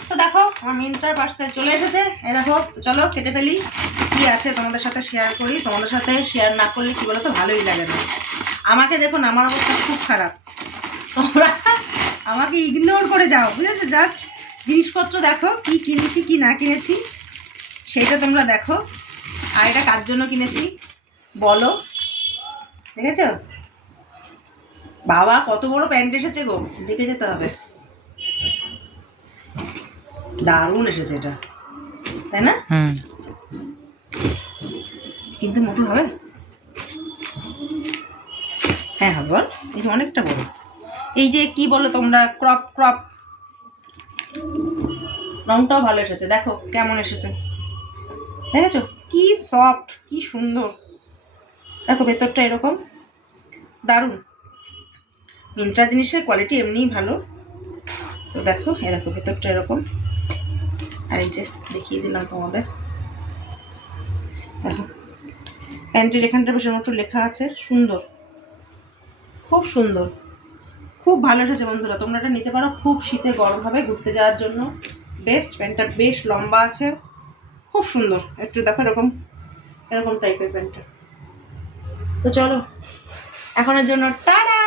Friends, তো দেখো আমার মিন্ত্রার পার্সেল চলে এসেছে। এই দেখো, তো চলো কেটে ফেলি। কি আছে তোমাদের সাথে শেয়ার করি। তোমাদের সাথে শেয়ার না করলে কি বলো তো ভালোই লাগে না। আমাকে দেখুন, আমার অবস্থা খুব খারাপ। তোমরা আমাকে ইগনোর করে যাও, বুঝেছো? জাস্ট জিনিসপত্র দেখো, কি কিনেছি কি না কিনেছি সেটা তোমরা দেখো। আর এটা কার জন্য কিনেছি বলো, ঠিক আছে? বাবা কত বড় প্যান্ট এসেছে গো, দেখে যেতে হবে। দারুণ এসেছে এটা, তাই না? কিন্তু মোটর হবে? হ্যাঁ হবে, বল। এই অনেকটা বড়। এই যে কি বলো তোমরা, ক্রপ ক্রপ। রংটাও ভালো এসেছে, দেখো কেমন এসেছে, দেখেছো? কি সফট, কি সুন্দর। দেখো ভেতরটা এরকম, দারুণ। মিন্ত্রা জিনিসের কোয়ালিটি এমনিই ভালো। তো দেখো, এ দেখো ভেতরটা এরকম। আর এই যে দেখিয়ে দিলাম তোমাদের, দেখো প্যান্টের এখানটা বেশ একটু লেখা আছে, সুন্দর, খুব সুন্দর, খুব ভালো এসেছে বন্ধুরা। তোমরা এটা নিতে পারো, খুব শীতে গরম হবে, ঘুরতে যাওয়ার জন্য বেস্ট। প্যান্টটা বেশ লম্বা আছে, খুব সুন্দর। একটু দেখো এরকম এরকম টাইপের প্যান্টটা। তো চলো এখনের জন্য টাটা।